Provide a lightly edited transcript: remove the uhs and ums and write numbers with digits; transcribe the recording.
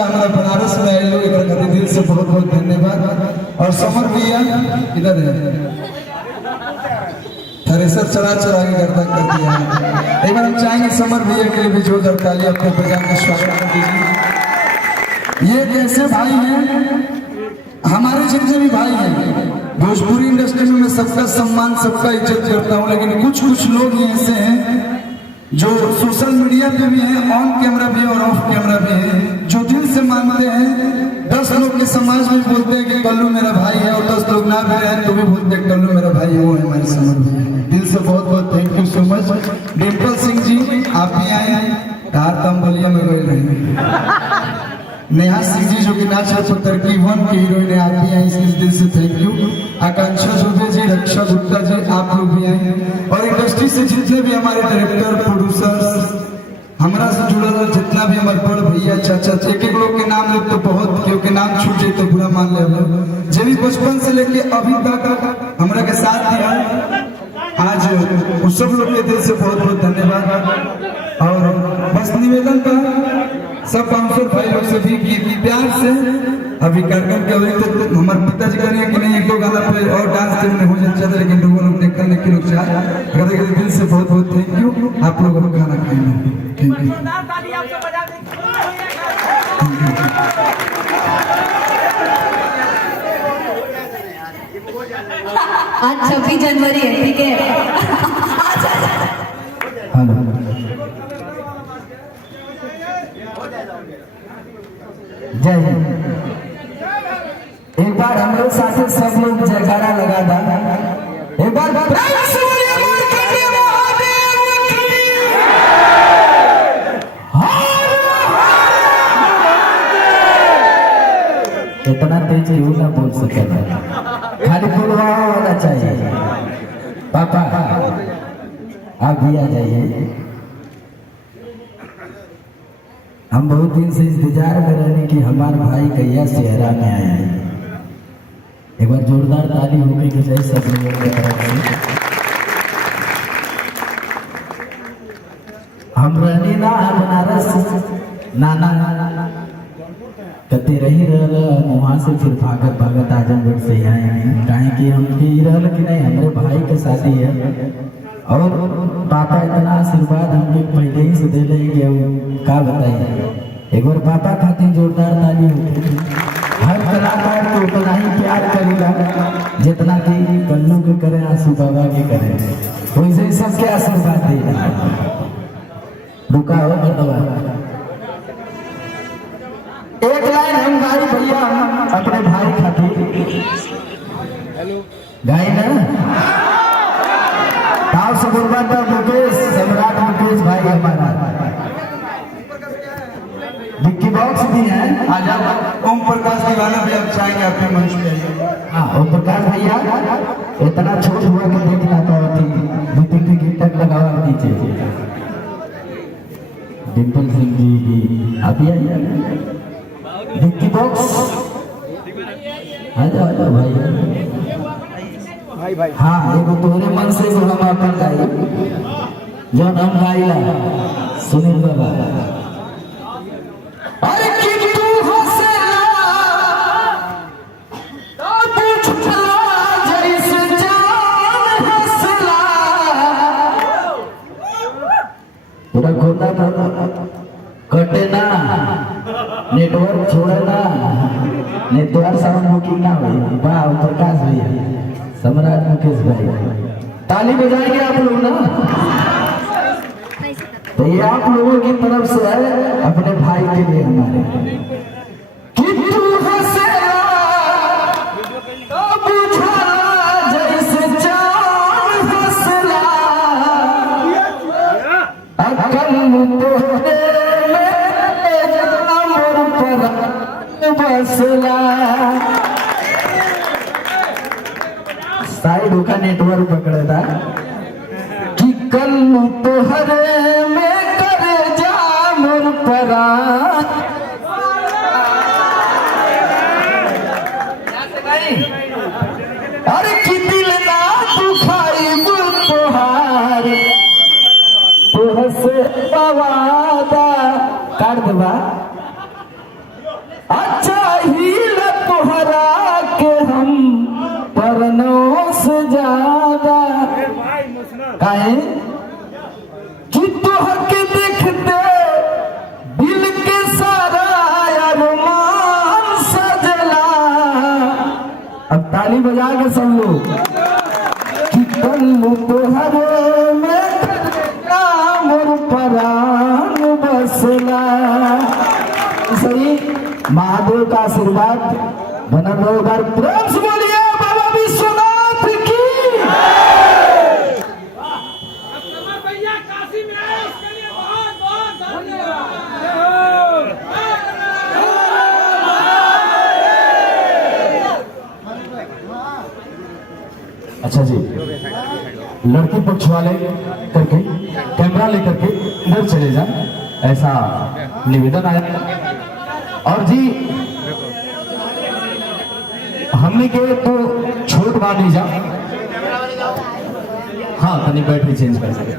अच्छा हमारा बनारस में आए लोग एक दिल से बहुत बहुत धन्यवाद। और समर भैया इधर है, थ्रेसर चला चला के गर्दा कर दिया। एक बार हम चाहेंगे समर भैया के लिए भी जोरदार ताली अपने प्रोग्राम में स्वागत कर दीजिए। ये कैसे भाई हैं, हमारे जितने भी भाई हैं भोजपुरी इंडस्ट्री में मैं सबका सम्मान सबका इज्जत करता हूँ, लेकिन कुछ कुछ लोग ही ऐसे हैं जो सोशल मीडिया पे भी हैं, ऑन कैमरा भी और ऑफ कैमरा भी हैं, जो दिल से मानते हैं। 10 लोग के समाज में बोलते हैं कि कल्लू मेरा भाई है, और 10 लोग ना भी रहे तो भी बोलते हैं कल्लू मेरा भाई है। वो है हमारे समर भैया। दिल से बहुत बहुत thank you so much. Dimple Singh ji आप भी आए हैं, कार तम बलिया में गए रहे। नेहा सिंह जी जो कि नाच पत्थर की 1 की हीरोइन है, आप भी आए, इसलिए दिल से थैंक यू। आकांक्षा दुबे जी, रक्षा गुप्ता जी, आप लोग भी आए। और इंडस्ट्री से जितने भी हमारे डायरेक्टर प्रोड्यूसर्स हमारा से जुड़ा हुआ जितना भी हमारे बड़ भैया चाचा, एक एक लोग के नाम ले तो बहुत, क्योंकि नाम छूट जाए तो बुरा मान ले लोग। जो भी बचपन से लेके अभी तक हमारा के साथ दिया, आज उस सब लोग के दिल से बहुत बहुत धन्यवाद। और बस निवेदन का सब बाउंसर भाई लोग से भी कि प्यार से अभी कार्यक्रम के हुए तो हमारे पिताजी कह रहे हैं कि नहीं एक दो गाना पे और डांस करने हो जाता है, लेकिन लोगों लोग देख करने के लोग चाहे दिल से बहुत बहुत थैंक यू। आप लोगों को गाना खाएंगे, थैंक यू। आज 26 जनवरी है, ठीक है। जय हिंद। एक बार हम लोग साथ सब लोग जयकारा लगा था। एक बार इतना तेज क्यों ना बोल सके, खाली बोलवा होना चाहिए। पापा आप भी आ जाइए, हम बहुत दिन से इंतजार कर रहे हैं कि हमारे भाई कैया सेहरा में आए हैं। एक बार जोरदार ताली हो गई कि जय सब लोगों की तरफ से। हम रहनी ना बनारस नाना कते रही रहल, वहाँ से फिर भागत भागत आजमगढ़ से आए हैं। कहें कि हम रहल कि नहीं हमारे भाई के शादी है, और पापा इतना आशीर्वाद हमके पहले ही से दे लेंगे, का बताइए। एक बार पापा खातिर जोरदार ताली होगी। हर कलाकार को उतना ही प्यार करेगा जितना कि कल्लू के करे, आंसू बाबा के करे, वैसे ही सबके आशीर्वाद देगा। रुका हो बदवा एक लाइन हम गाई भैया अपने भाई खातिर गाई ना। गाँव से गुरबाता मुकेश, सम्राट मुकेश भाई हमारा, विक्की बॉक्स भी है। आज ओम प्रकाश की गाना भी आप चाहेंगे आपके मंच पे। हाँ ओम प्रकाश भैया इतना छोट हुआ कि देख ना तो विपिन की गीत तक लगावा दीजिए। डिम्पल सिंह जी भी आप ही आइए। विक्की बॉक्स आ जाओ भाई। हाँ एगो तोहरे मन से जो हम अपन गाई, जो हम गाइला सुनील बाबा। अरे कि तू हंसला तो पूछला जैसे जान हंसला, पूरा खोलना कटे ना, नेटवर्क छोड़े ना, नेटवर्क साउंड बुकिंग ना हो। वाह प्रकाश भैया, सम्राट मुकेश भाई, ताली बजाएंगे आप लोग ना। तो ये आप लोगों की तरफ से है अपने भाई के लिए हमारे। कि तू हंसला तो पूछला जैसे जान हंसला, अकल तोहरे में जामुन पर बसला। साइड का नेटवर्क पकड़ा था कि कल्लू तोहरे में कर जामुन परा। अरे कि दिल ना दुखाई तोहार तोह से पवादा कर दबा। गाए कि तोहर के देखते दिल के सारा अरमान सजला। अब ताली बजा के सब लोग कि कल्लू तोहरे में मोर परान बसला। सही महादेव का आशीर्वाद बनल रहो। बार प्रेम से बोलिए बाबा विश्वनाथ की। भैया काशी में आए उसके लिए बहुत बहुत धन्यवाद। अच्छा जी, लड़की पक्ष वाले करके कैमरा लेकर के इधर चले जाए, ऐसा निवेदन आया। और जी हमने के तो छोट बानी जा, हाँ तनी बैटरी चेंज कर सकते।